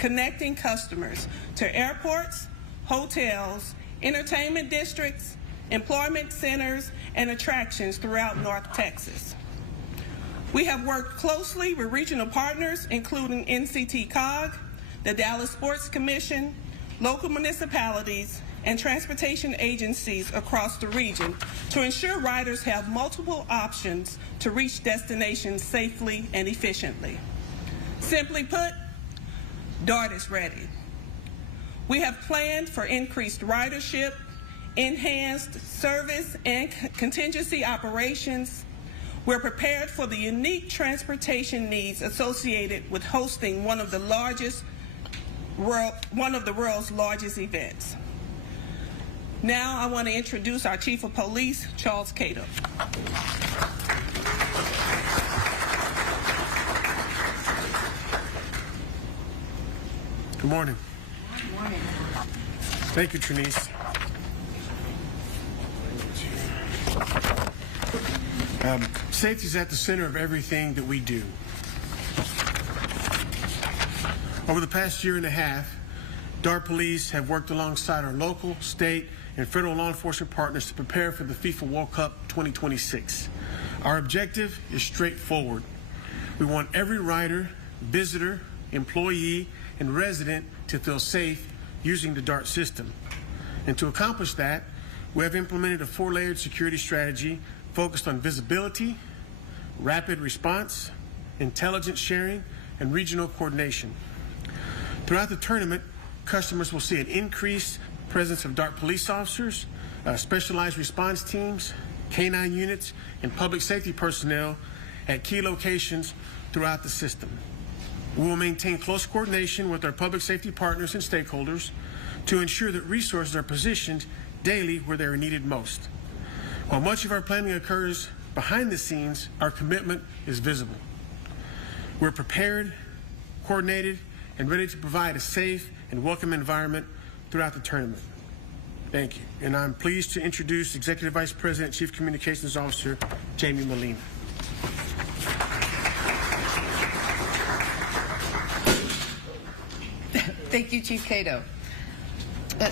connecting customers to airports, hotels, entertainment districts, employment centers, and attractions throughout North Texas. We have worked closely with regional partners, including NCT-COG, the Dallas Sports Commission, local municipalities, and transportation agencies across the region to ensure riders have multiple options to reach destinations safely and efficiently. Simply put, DART is ready. We have planned for increased ridership, enhanced service and contingency operations. We're prepared for the unique transportation needs associated with hosting one of the world's largest events. Now I want to introduce our Chief of Police, Charles Cato. Good morning. Good morning. Thank you, Trinice. Safety is at the center of everything that we do. Over the past year and a half, DART Police have worked alongside our local, state, and federal law enforcement partners to prepare for the FIFA World Cup 2026. Our objective is straightforward. We want every rider, visitor, employee, and resident to feel safe using the DART system. And to accomplish that, we have implemented a 4-layered security strategy focused on visibility, rapid response, intelligence sharing, and regional coordination. Throughout the tournament, customers will see an increased presence of DART police officers, specialized response teams, K-9 units, and public safety personnel at key locations throughout the system. We will maintain close coordination with our public safety partners and stakeholders to ensure that resources are positioned daily where they are needed most. While much of our planning occurs behind the scenes, our commitment is visible. We're prepared, coordinated, and ready to provide a safe and welcome environment throughout the tournament. Thank you. And I'm pleased to introduce Executive Vice President, Chief Communications Officer, Jamie Molina. Thank you, Chief Cato.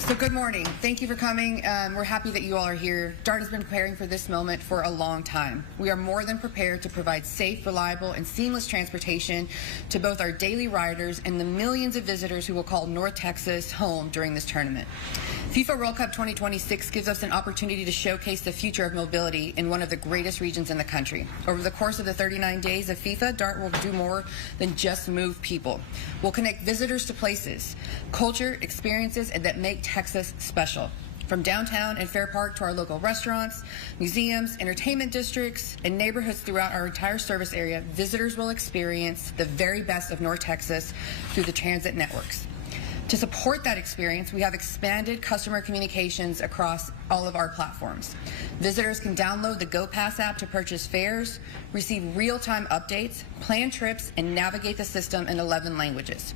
So good morning. Thank you for coming. We're happy that you all are here. DART has been preparing for this moment for a long time. We are more than prepared to provide safe, reliable, and seamless transportation to both our daily riders and the millions of visitors who will call North Texas home during this tournament. FIFA World Cup 2026 gives us an opportunity to showcase the future of mobility in one of the greatest regions in the country. Over the course of the 39 days of FIFA, DART will do more than just move people. We'll connect visitors to places, culture, experiences, and that make Texas special. From downtown and Fair Park to our local restaurants, museums, entertainment districts, and neighborhoods throughout our entire service area, visitors will experience the very best of North Texas through the transit networks. To support that experience, we have expanded customer communications across all of our platforms. Visitors can download the GoPass app to purchase fares, receive real-time updates, plan trips, and navigate the system in 11 languages.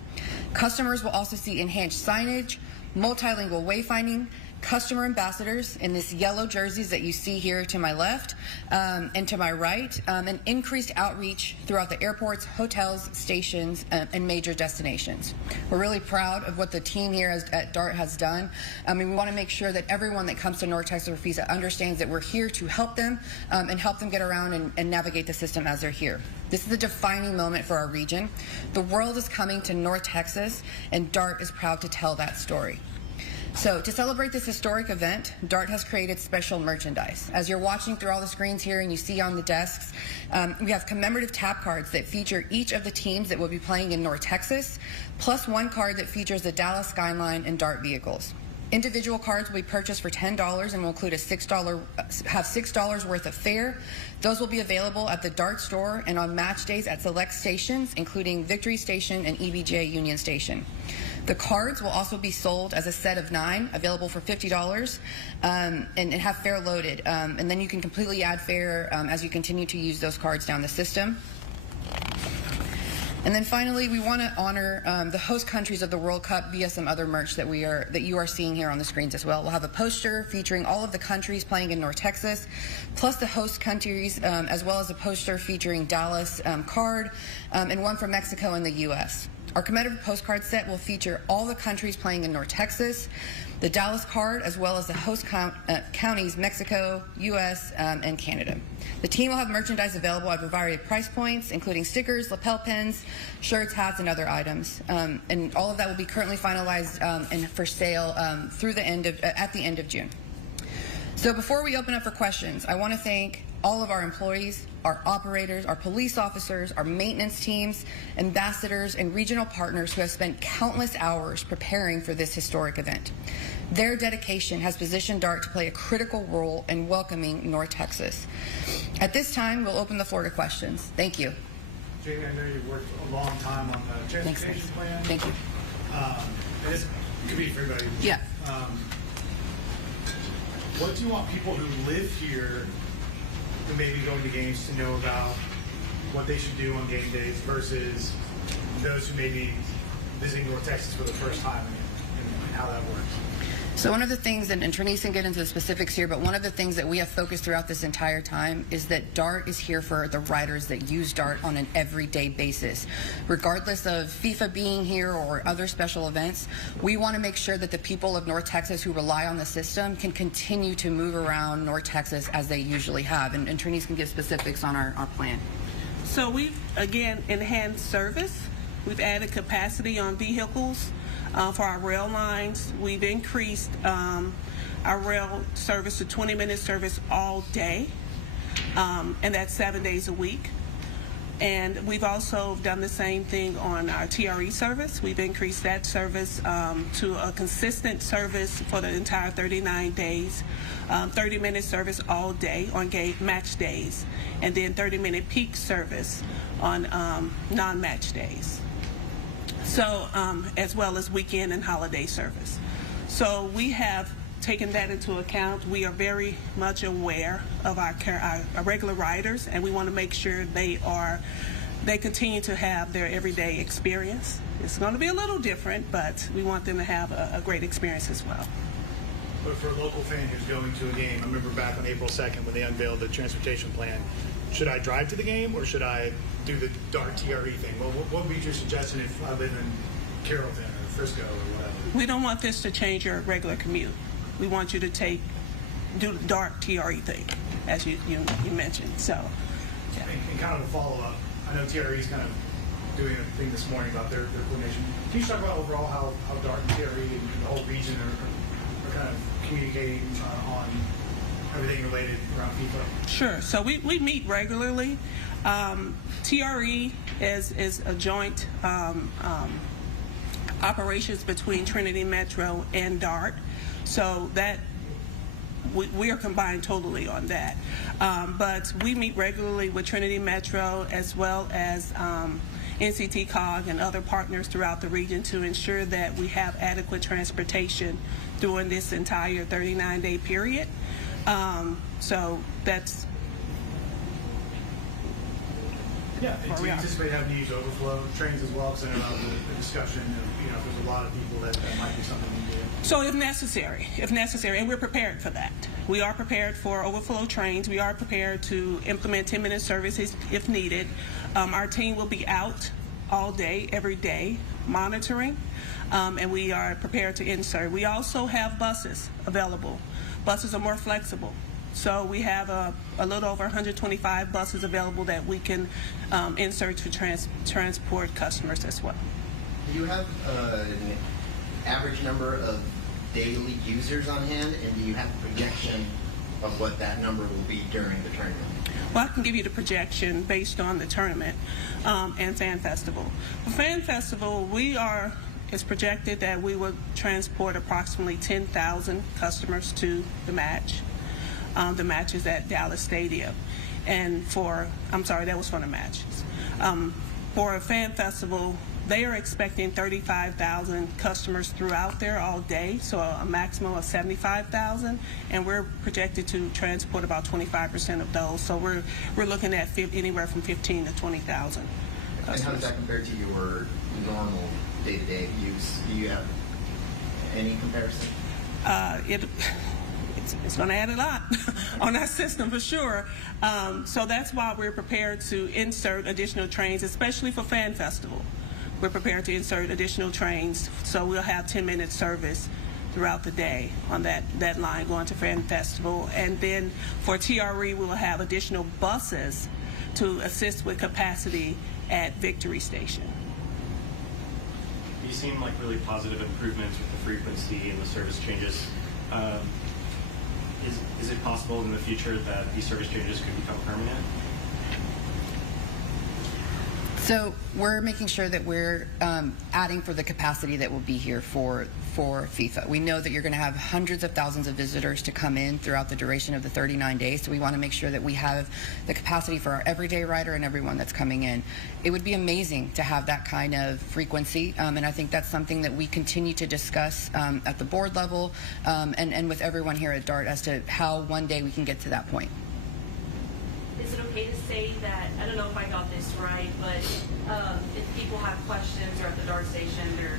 Customers will also see enhanced signage, multilingual wayfinding, customer ambassadors in this yellow jerseys that you see here to my left and to my right, and increased outreach throughout the airports, hotels, stations, and major destinations. We're really proud of what the team here at DART has done. We want to make sure that everyone that comes to North Texas for FIFA understands that we're here to help them and help them get around and navigate the system as they're here. This is a defining moment for our region. The world is coming to North Texas, and DART is proud to tell that story. So to celebrate this historic event, DART has created special merchandise. As you're watching through all the screens here and you see on the desks, we have commemorative tap cards that feature each of the teams that will be playing in North Texas, plus one card that features the Dallas skyline and DART vehicles. Individual cards will be purchased for $10 and will include have $6 worth of fare. Those will be available at the DART store and on match days at select stations, including Victory Station and EBJ Union Station. The cards will also be sold as a set of 9, available for $50, and have fare loaded. And then you can completely add fare as you continue to use those cards down the system. And then finally, we want to honor the host countries of the World Cup via some other merch that you are seeing here on the screens as well. We'll have a poster featuring all of the countries playing in North Texas, plus the host countries, as well as a poster featuring Dallas card, and one from Mexico and the U.S. Our commemorative postcard set will feature all the countries playing in North Texas, the Dallas card, as well as the host counties, Mexico, U.S., and Canada. The team will have merchandise available at a variety of price points, including stickers, lapel pins, shirts, hats, and other items. And all of that will be currently finalized and for sale through the at the end of June. So before we open up for questions, I want to thank all of our employees, our operators, our police officers, our maintenance teams, ambassadors, and regional partners who have spent countless hours preparing for this historic event. Their dedication has positioned DART to play a critical role in welcoming North Texas. At this time, we'll open the floor to questions. Thank you. Jamie, I know you've worked a long time on the transportation plan. Thank you. And this could be for everybody. Yeah. What do you want people who live here who may be going to games to know about what they should do on game days versus those who may be visiting North Texas for the first time and how that works? So one of the things, and Trinice can get into the specifics here, but one of the things that we have focused throughout this entire time is that DART is here for the riders that use DART on an everyday basis. Regardless of FIFA being here or other special events, we want to make sure that the people of North Texas who rely on the system can continue to move around North Texas as they usually have. And Trinice can give specifics on our plan. So we've, again, enhanced service. We've added capacity on vehicles. For our rail lines, we've increased our rail service to 20-minute service all day, and that's 7 days a week. And we've also done the same thing on our TRE service. We've increased that service to a consistent service for the entire 39 days, 30-minute service all day on match days, and then 30-minute peak service on non-match days. So, as well as weekend and holiday service. So we have taken that into account. We are very much aware of our regular riders, and we want to make sure they continue to have their everyday experience. It's going to be a little different, but we want them to have a great experience as well. But for a local fan who's going to a game, I remember back on April 2nd when they unveiled the transportation plan. Should I drive to the game or should I do the DART TRE thing? Well, what would be your suggestion if I live in Carrollton or Frisco or whatever? We don't want this to change your regular commute. We want you to do the DART TRE thing, as you mentioned. So, yeah. And kind of a follow-up, I know TRE is kind of doing a thing this morning about their coordination. Can you talk about overall how DART and TRE and the whole region are kind of communicating on everything related around FIFA? Sure. So we meet regularly. TRE is a joint operations between Trinity Metro and DART. So that we are combined totally on that. But we meet regularly with Trinity Metro as well as NCT COG and other partners throughout the region to ensure that we have adequate transportation during this entire 39-day period. So that's yeah. And do you anticipate having to use overflow trains as well? Because I know the discussion of, if there's a lot of people that might be something you do. So if necessary, and we're prepared for that. We are prepared for overflow trains. We are prepared to implement 10-minute services if needed. Our team will be out all day, every day, monitoring, and we are prepared to insert. We also have buses available. Buses are more flexible. So we have a little over 125 buses available that we can insert to transport customers as well. Do you have an average number of daily users on hand, and do you have a projection of what that number will be during the tournament? Well, I can give you the projection based on the tournament and Fan Festival. For Fan Festival, it's projected that we will transport approximately 10,000 customers to the match. The match is at Dallas Stadium. And that was for the matches. For a Fan Festival, they are expecting 35,000 customers throughout there all day, so a maximum of 75,000, and we're projected to transport about 25% of those. So we're looking at anywhere from 15 to 20,000 customers. And how does that compare to your normal day-to-day use? Do you have any comparison? It's going to add a lot on our system for sure. So that's why we're prepared to insert additional trains, especially for Fan Festival. we're prepared to insert additional trains, so we'll have 10-minute service throughout the day on that line going to Fan Festival. And then for TRE, we'll have additional buses to assist with capacity at Victory Station. You seem like really positive improvements with the frequency and the service changes. Is it possible in the future that these service changes could become permanent? So we're making sure that we're adding for the capacity that will be here for FIFA. We know that you're going to have hundreds of thousands of visitors to come in throughout the duration of the 39 days, so we want to make sure that we have the capacity for our everyday rider and everyone that's coming in. It would be amazing to have that kind of frequency, and I think that's something that we continue to discuss at the board level and with everyone here at DART as to how one day we can get to that point. Is it okay to say that, I don't know if I got this right, but if people have questions or at the DART station, they're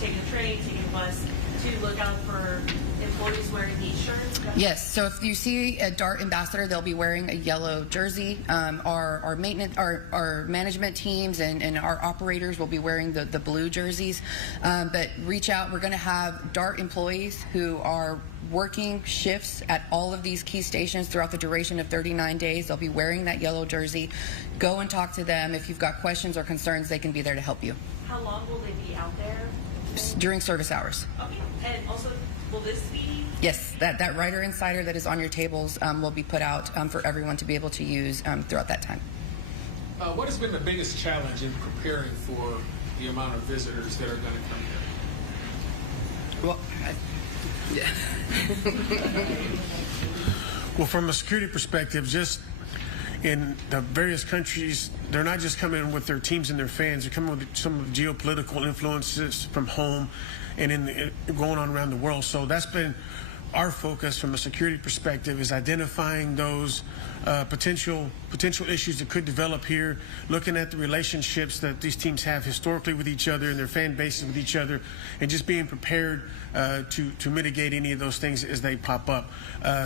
taking a train, taking a bus, to look out for employees wearing these shirts? Yes, so if you see a DART ambassador, they'll be wearing a yellow jersey. Our maintenance, our management teams and our operators will be wearing the blue jerseys. But reach out. We're going to have DART employees who are working shifts at all of these key stations throughout the duration of 39 days. They'll be wearing that yellow jersey. Go and talk to them. If you've got questions or concerns, they can be there to help you. How long will they be out there? During service hours. Okay, and also, will this be? Yes, that Rider Insider that is on your tables will be put out for everyone to be able to use throughout that time. What has been the biggest challenge in preparing for the amount of visitors that are going to come here? Well, yeah. Well, from a security perspective, just in the various countries, they're not just coming with their teams and their fans. They're coming with some of the geopolitical influences from home and going on around the world. So that's been our focus from a security perspective, is identifying those potential issues that could develop here, looking at the relationships that these teams have historically with each other and their fan bases with each other, and just being prepared to mitigate any of those things as they pop up.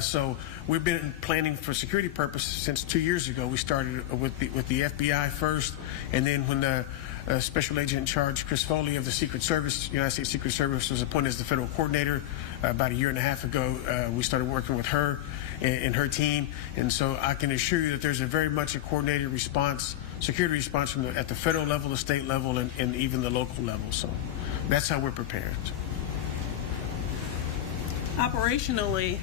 So we've been planning for security purposes since 2 years ago. We started with the FBI first, and then when the Special Agent in Charge, Chris Foley of the Secret Service, United States Secret Service, was appointed as the federal coordinator about 1.5 years ago. We started working with her and her team, and so I can assure you that there's a very much a coordinated response, security response at the federal level, the state level, and even the local level. So that's how we're prepared. Operationally,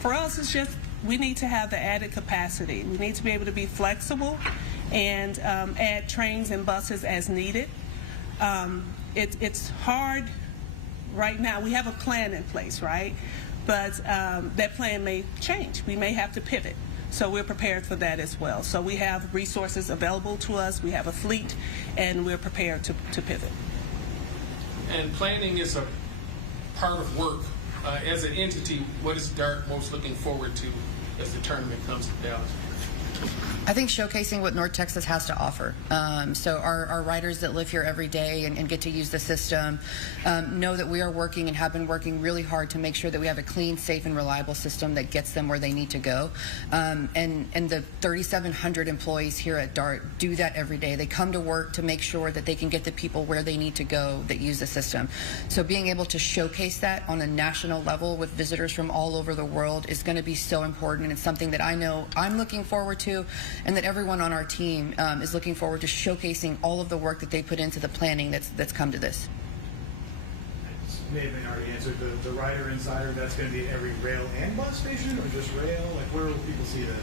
for us, it's just we need to have the added capacity. We need to be able to be flexible and add trains and buses as needed. It's hard right now. We have a plan in place, right? But that plan may change. We may have to pivot. So we're prepared for that as well. So we have resources available to us. We have a fleet, and we're prepared to pivot. And planning is a part of work. As an entity, what is DART most looking forward to as the tournament comes to Dallas? I think showcasing what North Texas has to offer. So our riders that live here every day and get to use the system know that we are working and have been working really hard to make sure that we have a clean, safe, and reliable system that gets them where they need to go. And the 3,700 employees here at DART do that every day. They come to work to make sure that they can get the people where they need to go that use the system. So being able to showcase that on a national level with visitors from all over the world is going to be so important, and it's something that I know I'm looking forward to, and that everyone on our team is looking forward to showcasing all of the work that they put into the planning that's come to this. May have been already answered. The Rider Insider, that's going to be at every rail and bus station, or just rail? Like, where will people see this?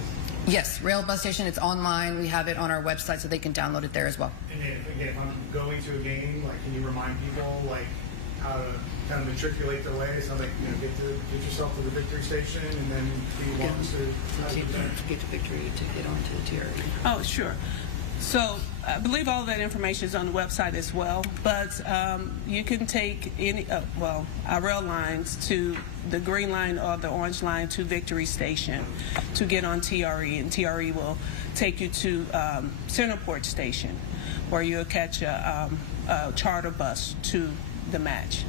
Yes, rail, bus station. It's online. We have it on our website, so they can download it there as well. And then, again, if I'm going to a game, like, can you remind people like how to kind of matriculate their way, so like, get yourself to the Victory Station, and then you want us to get to Victory to get onto the TRE. Oh, sure. So I believe all that information is on the website as well, but you can take any, our rail lines to the green line or the orange line to Victory Station to get on TRE, and TRE will take you to Centerport Station, where you'll catch a charter bus to the match.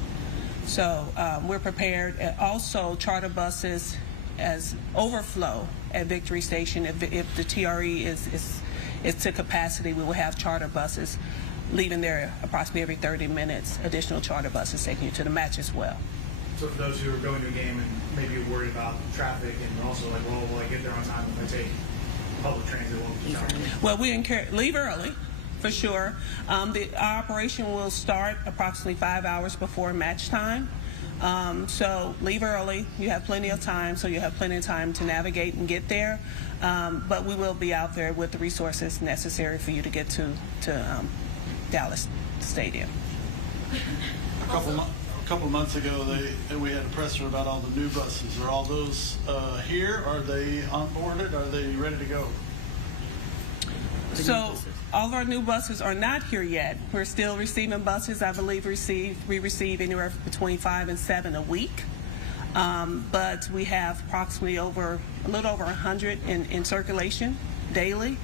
So we're prepared. Also, charter buses as overflow at Victory Station. If the TRE is to capacity, we will have charter buses leaving there approximately every 30 minutes. Additional charter buses taking you to the match as well. So for those who are going to a game and maybe worried about traffic and also like, well, will I get there on time if I take public transit? Well, we encourage leave early, for sure. Our operation will start approximately 5 hours before match time. So leave early. You have plenty of time, so you have plenty of time to navigate and get there. But we will be out there with the resources necessary for you to get to Dallas Stadium. A couple months ago, we had a presser about all the new buses. Are all those here? Are they onboarded? Are they ready to go? So all of our new buses are not here yet. We're still receiving buses. I believe we receive anywhere between 5 and 7 a week. But we have approximately a little over 100 in circulation daily.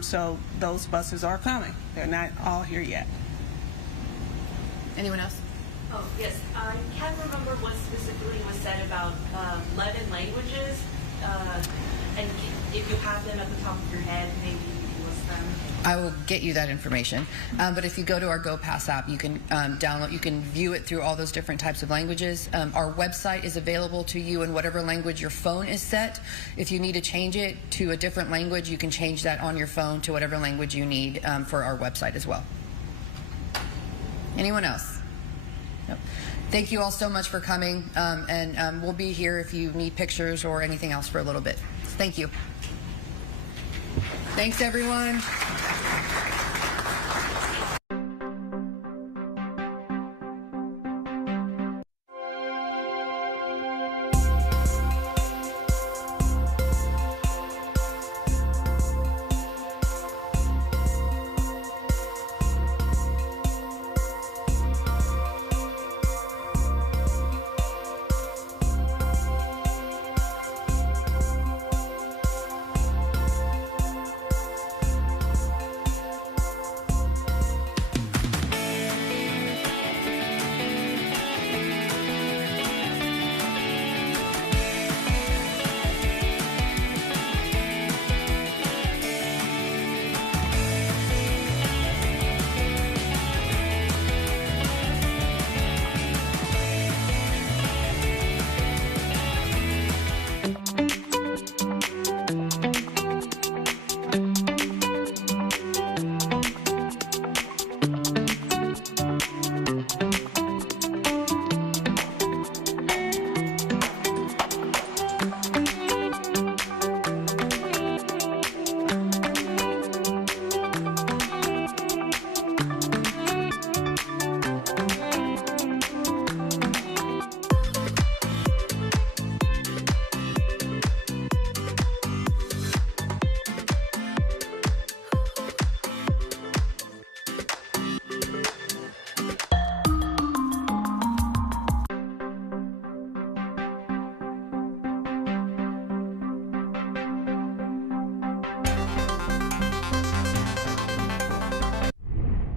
So those buses are coming. They're not all here yet. Anyone else? Oh, yes. I can't remember what specifically was said about 11 languages. And if you have them at the top of your head, maybe you can list them. I will get you that information. But if you go to our GoPass app, you can download, you can view it through all those different types of languages. Our website is available to you in whatever language your phone is set. If you need to change it to a different language, you can change that on your phone to whatever language you need for our website as well. Anyone else? Nope. Thank you all so much for coming, and we'll be here if you need pictures or anything else for a little bit. Thank you. Thanks, everyone.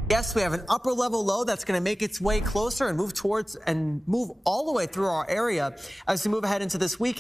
Yes, we have an upper level low that's going to make its way closer and move towards and move all the way through our area as we move ahead into this weekend.